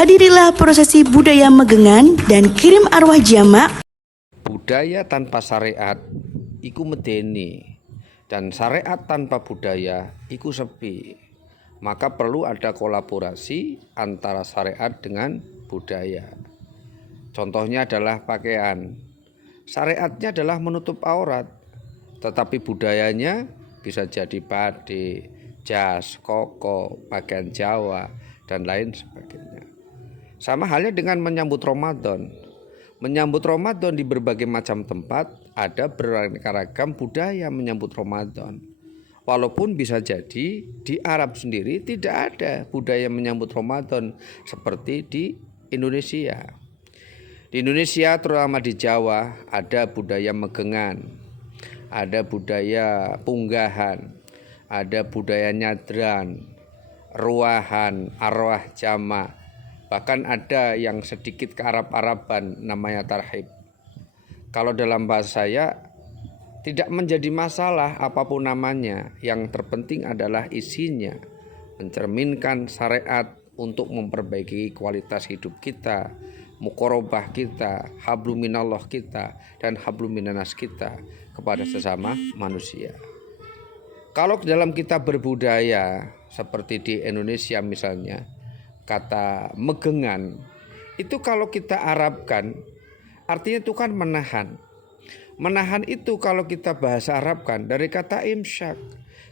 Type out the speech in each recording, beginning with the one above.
Hadirilah prosesi budaya Megengan dan kirim arwah jamak. Budaya tanpa syariat iku medeni, dan syariat tanpa budaya iku sepi. Maka perlu ada kolaborasi antara syariat dengan budaya. Contohnya adalah pakaian. Syariatnya adalah menutup aurat, tetapi budayanya bisa jadi batik, jas, koko, pakaian Jawa, dan lain sebagainya. Sama halnya dengan menyambut Ramadan. Menyambut Ramadan di berbagai macam tempat ada beraneka ragam budaya menyambut Ramadan. Walaupun bisa jadi di Arab sendiri tidak ada budaya menyambut Ramadan seperti di Indonesia. Di Indonesia terutama di Jawa ada budaya Megengan, ada budaya Punggahan, ada budaya Nyadran, Ruahan, Arwah Jamak. Bahkan ada yang sedikit ke Arab-Araban namanya tarhib. Kalau dalam bahasa saya tidak menjadi masalah apapun namanya. Yang terpenting adalah isinya mencerminkan syariat untuk memperbaiki kualitas hidup kita, muqarabah kita, hablum minallah kita, dan hablum minanas kita kepada sesama manusia. Kalau dalam kitab berbudaya seperti di Indonesia misalnya, kata Megengan itu kalau kita Arabkan artinya itu kan menahan. Menahan itu kalau kita bahasa Arabkan dari kata imsyak.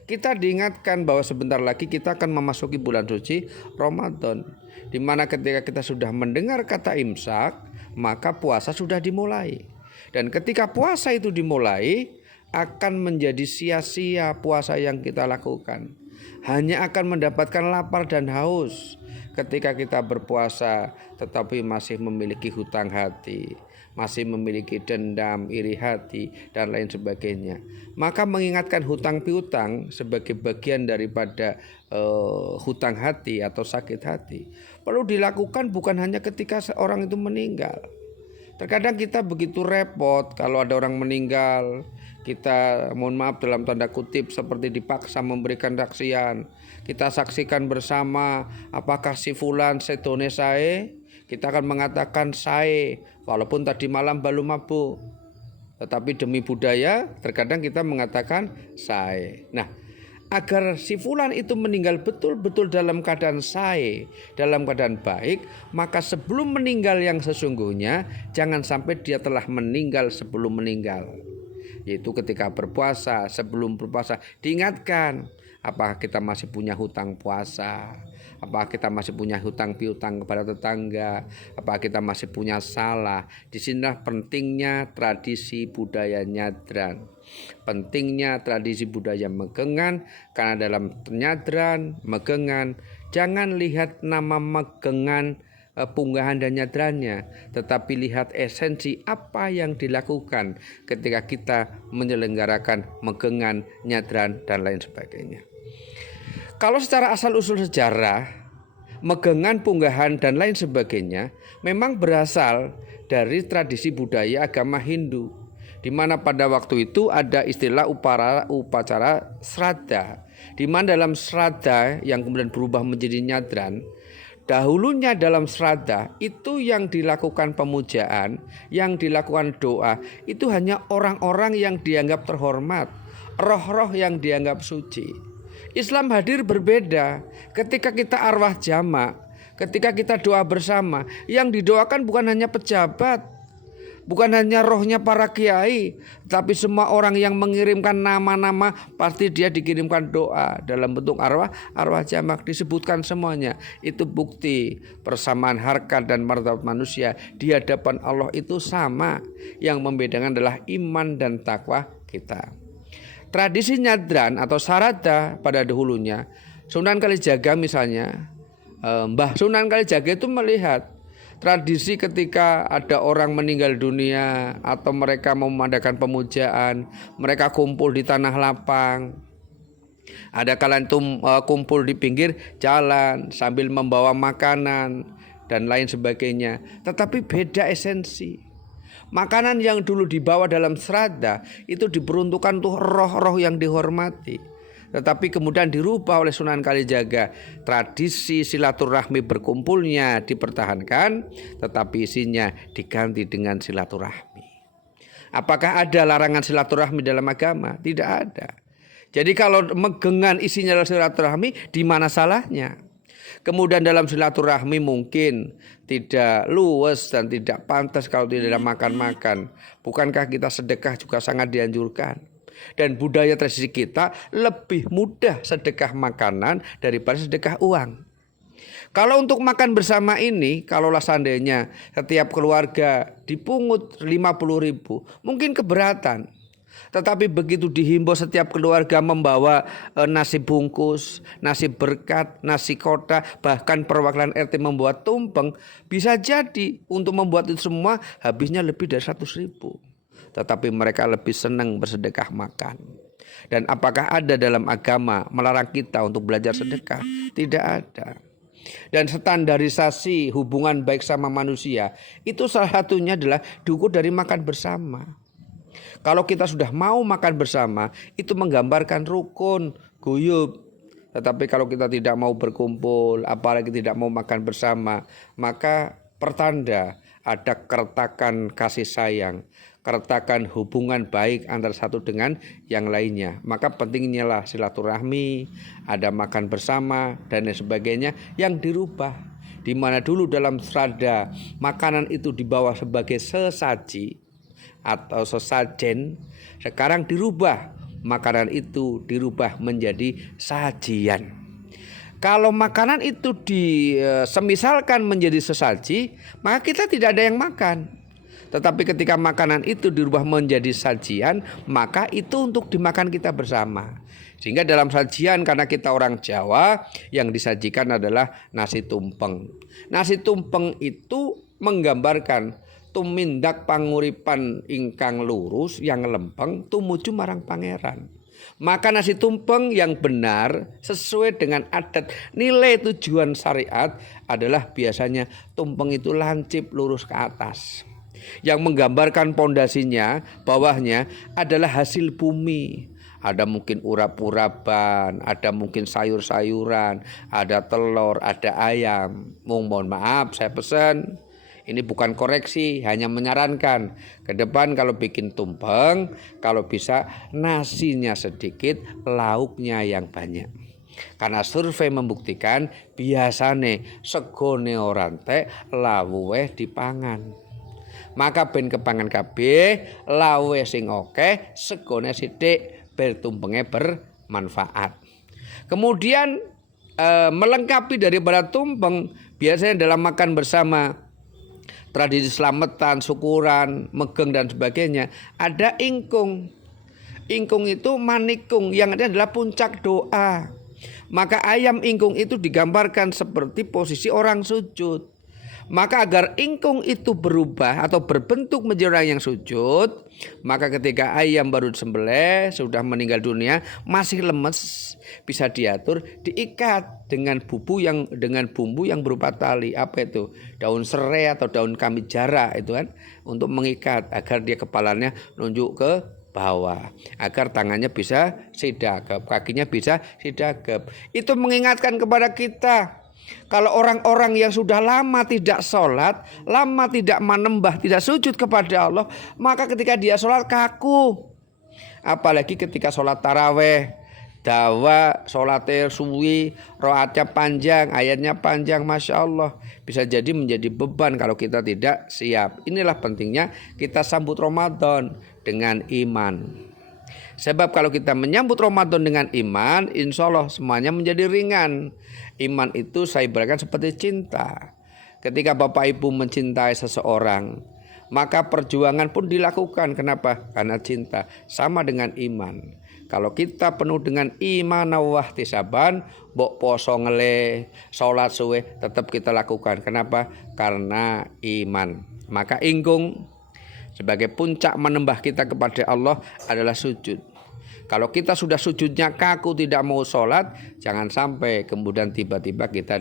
Kita diingatkan bahwa sebentar lagi kita akan memasuki bulan suci Ramadan, di mana ketika kita sudah mendengar kata imsak, maka puasa sudah dimulai. Dan ketika puasa itu dimulai, akan menjadi sia-sia puasa yang kita lakukan. Hanya akan mendapatkan lapar dan haus ketika kita berpuasa tetapi masih memiliki hutang hati, masih memiliki dendam, iri hati, dan lain sebagainya. Maka mengingatkan hutang piutang sebagai bagian daripada hutang hati atau sakit hati perlu dilakukan bukan hanya ketika seorang itu meninggal. Terkadang kita begitu repot kalau ada orang meninggal, kita mohon maaf dalam tanda kutip seperti dipaksa memberikan saksian. Kita saksikan bersama apakah si fulan sedone sae, kita akan mengatakan sae walaupun tadi malam baru mabuk. Tetapi demi budaya terkadang kita mengatakan sae. Nah, agar si fulan itu meninggal betul-betul dalam keadaan sae, dalam keadaan baik, maka sebelum meninggal yang sesungguhnya jangan sampai dia telah meninggal sebelum meninggal. Yaitu ketika berpuasa, sebelum berpuasa diingatkan apakah kita masih punya hutang puasa, apakah kita masih punya hutang piutang kepada tetangga, apakah kita masih punya salah. Disinilah pentingnya tradisi budaya Nyadran, pentingnya tradisi budaya Megengan, karena dalam Nyadran, Megengan jangan lihat nama Megengan, Punggahan dan Nyadrannya, tetapi lihat esensi apa yang dilakukan ketika kita menyelenggarakan Megengan, Nyadran, dan lain sebagainya. Kalau secara asal-usul sejarah, Megengan, Punggahan, dan lain sebagainya memang berasal dari tradisi budaya agama Hindu, di mana pada waktu itu ada istilah upacara sraddha, di mana dalam sraddha yang kemudian berubah menjadi Nyadran. Dahulunya dalam sraddha itu yang dilakukan pemujaan, yang dilakukan doa itu hanya orang-orang yang dianggap terhormat, roh-roh yang dianggap suci. Islam hadir berbeda. Ketika kita arwah jamak, ketika kita doa bersama, yang didoakan bukan hanya pejabat, bukan hanya rohnya para kiai, tapi semua orang yang mengirimkan nama-nama pasti dia dikirimkan doa dalam bentuk arwah jamak, disebutkan semuanya. Itu bukti persamaan harkat dan martabat manusia di hadapan Allah itu sama. Yang membedakan adalah iman dan takwa kita. Tradisi Nyadran atau Sarada pada dahulunya, Sunan Kalijaga misalnya, Mbah Sunan Kalijaga itu melihat tradisi ketika ada orang meninggal dunia atau mereka memadakan pemujaan, mereka kumpul di tanah lapang. Ada kalian kumpul di pinggir jalan sambil membawa makanan dan lain sebagainya. Tetapi beda esensi. Makanan yang dulu dibawa dalam sraddha itu diperuntukkan untuk roh-roh yang dihormati. tetapi kemudian dirubah oleh Sunan Kalijaga. Tradisi silaturahmi berkumpulnya dipertahankan, tetapi isinya diganti dengan silaturahmi. Apakah ada larangan silaturahmi dalam agama? Tidak ada. Jadi kalau megengan isinya adalah silaturahmi, di mana salahnya? Kemudian dalam silaturahmi mungkin tidak luwes dan tidak pantas kalau tidak ada makan-makan. Bukankah kita sedekah juga sangat dianjurkan? Dan budaya tradisi kita lebih mudah sedekah makanan daripada sedekah uang. Kalau untuk makan bersama ini, kalaulah seandainya setiap keluarga dipungut 50.000, mungkin keberatan. Tetapi begitu dihimbau setiap keluarga membawa nasi bungkus, nasi berkat, nasi kota, bahkan perwakilan RT membuat tumpeng, bisa jadi untuk membuat itu semua habisnya lebih dari 100.000. Tetapi mereka lebih senang bersedekah makan. Dan apakah ada dalam agama melarang kita untuk belajar sedekah? Tidak ada. Dan standarisasi hubungan baik sama manusia itu salah satunya adalah diukur dari makan bersama. Kalau kita sudah mau makan bersama, itu menggambarkan rukun, guyub. Tetapi kalau kita tidak mau berkumpul, apalagi tidak mau makan bersama, maka pertanda ada keretakan kasih sayang, keretakan hubungan baik antara satu dengan yang lainnya. Maka pentingnya lah silaturahmi, ada makan bersama dan lain sebagainya yang dirubah. Di mana dulu dalam serada makanan itu dibawa sebagai sesaji atau sesajen, sekarang dirubah, makanan itu dirubah menjadi sajian. Kalau makanan itu semisalkan menjadi sesaji, maka kita tidak ada yang makan. Tetapi ketika makanan itu dirubah menjadi sajian, maka itu untuk dimakan kita bersama. Sehingga dalam sajian, karena kita orang Jawa, yang disajikan adalah nasi tumpeng. Nasi tumpeng itu menggambarkan tumindak panguripan ingkang lurus yang lempeng tumuju marang pangeran. Maka nasi tumpeng yang benar sesuai dengan adat nilai tujuan syariat adalah biasanya tumpeng itu lancip lurus ke atas. Yang menggambarkan pondasinya, bawahnya adalah hasil bumi. Ada mungkin urap-urapan, ada mungkin sayur-sayuran, ada telur, ada ayam. Mohon maaf saya pesan, ini bukan koreksi, hanya menyarankan. Ke depan kalau bikin tumpeng, kalau bisa nasinya sedikit, lauknya yang banyak. Karena survei membuktikan biasanya segone orang teh lawuhe dipangan. Maka ben kepangan kabeh, lawuhe sing akeh, segone sithik, ben tumpenge bermanfaat. Kemudian melengkapi daripada tumpeng, biasanya dalam makan bersama, tradisi selamatan, syukuran, megeng dan sebagainya, ada ingkung. Ingkung itu manikung, yang ada adalah puncak doa. Maka ayam ingkung itu digambarkan seperti posisi orang sujud. Maka agar ingkung itu berubah atau berbentuk menjadi orang yang sujud, maka ketika ayam baru disembelih, sudah meninggal dunia, masih lemes, bisa diatur, diikat dengan bumbu yang berupa tali. Apa itu? Daun serai atau daun kamijara itu kan, untuk mengikat agar dia kepalanya nunjuk ke bawah, agar tangannya bisa sidagep, kakinya bisa sidagep. Itu mengingatkan kepada kita, kalau orang-orang yang sudah lama tidak sholat, lama tidak menembah, tidak sujud kepada Allah, maka ketika dia sholat kaku. Apalagi ketika sholat taraweh, dawa, sholatnya suwi, roatnya panjang, ayatnya panjang, Masya Allah. Bisa jadi menjadi beban kalau kita tidak siap. Inilah pentingnya kita sambut Ramadan dengan iman. Sebab kalau kita menyambut Ramadan dengan iman, insya Allah semuanya menjadi ringan. Iman itu saya ibaratkan seperti cinta. Ketika Bapak Ibu mencintai seseorang, maka perjuangan pun dilakukan. Kenapa? Karena cinta. Sama dengan iman. Kalau kita penuh dengan iman wahtisaban, mbok poso ngele, sholat suwe, tetap kita lakukan. Kenapa? Karena iman. Maka ingkung sebagai puncak menembah kita kepada Allah adalah sujud. Kalau kita sudah sujudnya kaku, tidak mau sholat, jangan sampai kemudian tiba-tiba kita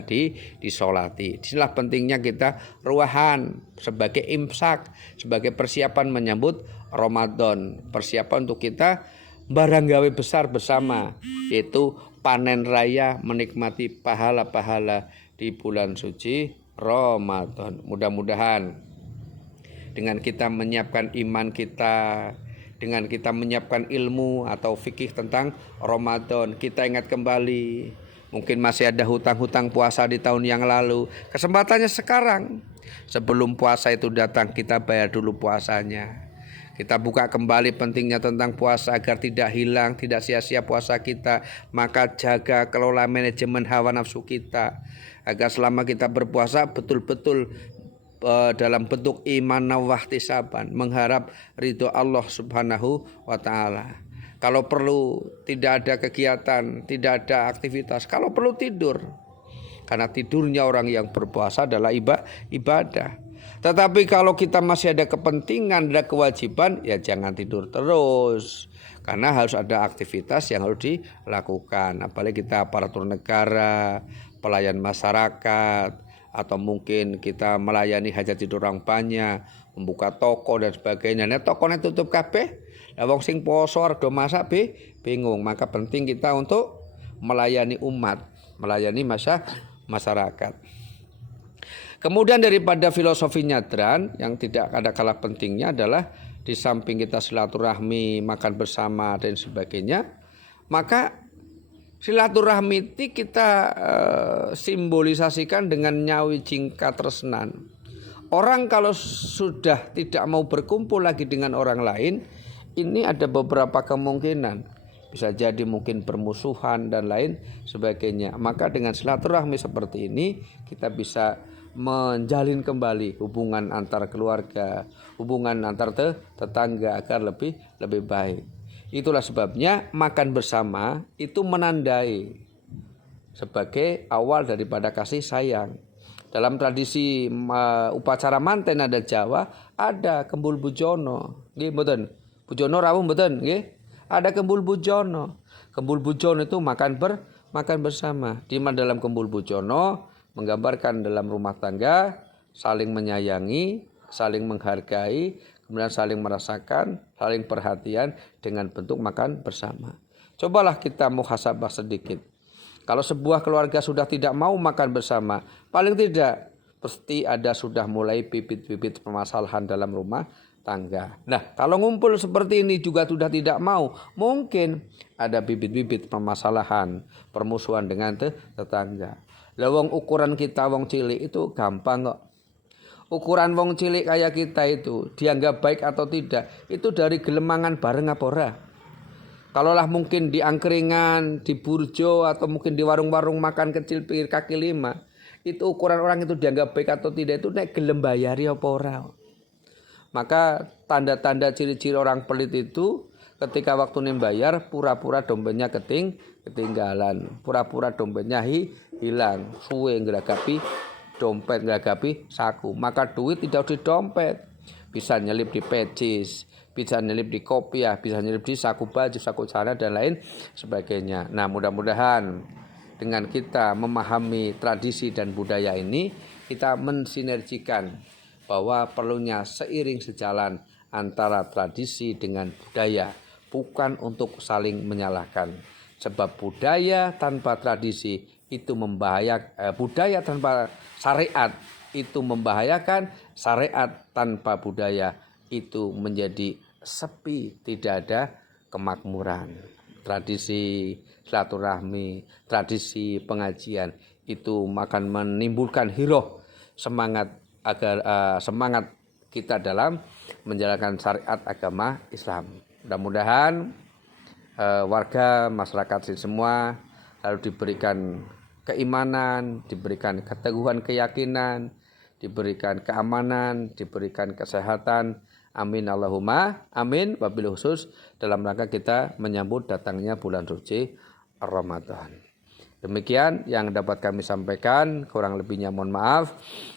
disolati. Inilah pentingnya kita ruahan sebagai imsak, sebagai persiapan menyambut Ramadan. Persiapan untuk kita barang gawe besar bersama, yaitu panen raya, menikmati pahala-pahala di bulan suci Ramadan. Mudah-mudahan dengan kita menyiapkan iman kita, dengan kita menyiapkan ilmu atau fikih tentang Ramadan, kita ingat kembali, mungkin masih ada hutang-hutang puasa di tahun yang lalu. Kesempatannya sekarang, sebelum puasa itu datang, kita bayar dulu puasanya. Kita buka kembali pentingnya tentang puasa agar tidak hilang, tidak sia-sia puasa kita. Maka jaga kelola manajemen hawa nafsu kita, agar selama kita berpuasa betul-betul dalam bentuk iman wahtisaban, mengharap ridho Allah Subhanahu wa ta'ala. Kalau perlu tidak ada kegiatan, tidak ada aktivitas, kalau perlu tidur. Karena tidurnya orang yang berpuasa adalah ibadah. Tetapi kalau kita masih ada kepentingan, ada kewajiban, ya jangan tidur terus. Karena harus ada aktivitas yang harus dilakukan. Apalagi kita aparatur negara, pelayan masyarakat, atau mungkin kita melayani hajat hidup orang banyak, membuka toko dan sebagainya. Nah, tokonya tutup kabeh. Lah wong sing poso arep do masak bingung. Maka penting kita untuk melayani umat, melayani masyarakat. Kemudian daripada filosofi nyadran yang tidak ada kalah pentingnya adalah di samping kita silaturahmi, makan bersama dan sebagainya, maka silaturahmi itu kita simbolisasikan dengan nyawi jingka tresnan. Orang kalau sudah tidak mau berkumpul lagi dengan orang lain, ini ada beberapa kemungkinan. Bisa jadi mungkin permusuhan dan lain sebagainya. Maka dengan silaturahmi seperti ini kita bisa menjalin kembali hubungan antar keluarga, hubungan antar tetangga agar lebih baik. Itulah sebabnya makan bersama itu menandai sebagai awal daripada kasih sayang. Dalam tradisi upacara manten adat Jawa ada kembul bujono, nggih mboten? Bujono rawuh mboten, nggih? Ada kembul bujono. Kembul bujono itu makan bersama. Di mana dalam kembul bujono menggambarkan dalam rumah tangga saling menyayangi, saling menghargai, kemudian saling merasakan, saling perhatian dengan bentuk makan bersama. Cobalah kita muhasabah sedikit. Kalau sebuah keluarga sudah tidak mau makan bersama, paling tidak pasti ada sudah mulai bibit-bibit permasalahan dalam rumah tangga. Nah, kalau ngumpul seperti ini juga sudah tidak mau, mungkin ada bibit-bibit permasalahan, permusuhan dengan tetangga. Lawang ukuran kita wong cilik itu gampang kok. Ukuran wong cilik kayak kita itu dianggap baik atau tidak itu dari gelemangan bareng apa ora. Kalaulah mungkin di angkringan, di burjo atau mungkin di warung-warung makan kecil pinggir kaki lima, itu ukuran orang itu dianggap baik atau tidak itu nek gelem bayari apa ora. Maka tanda-tanda ciri-ciri orang pelit itu ketika waktu bayar pura-pura dompetnya ketinggalan, pura-pura dompetnya hilang, suwe ngeragapi dompet, ngeragapi saku. Maka duit tidak di dompet, bisa nyelip di pecis, bisa nyelip di kopiah, bisa nyelip di saku baju, saku celana dan lain sebagainya. Nah, mudah-mudahan dengan kita memahami tradisi dan budaya ini, kita mensinergikan bahwa perlunya seiring sejalan antara tradisi dengan budaya, bukan untuk saling menyalahkan. Sebab budaya tanpa tradisi itu membahayakan, budaya tanpa syariat itu membahayakan, syariat tanpa budaya itu menjadi sepi, tidak ada kemakmuran. Tradisi silaturahmi, tradisi pengajian itu akan menimbulkan hiroh semangat agar semangat kita dalam menjalankan syariat agama Islam. Mudah-mudahan warga masyarakat semua lalu diberikan keimanan, diberikan keteguhan keyakinan, diberikan keamanan, diberikan kesehatan. Amin Allahumma amin. Wabil khusus dalam rangka kita menyambut datangnya bulan suci Ramadan. Demikian yang dapat kami sampaikan, kurang lebihnya mohon maaf.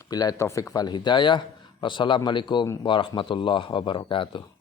Billahi taufik wal hidayah. Wassalamualaikum warahmatullahi wabarakatuh.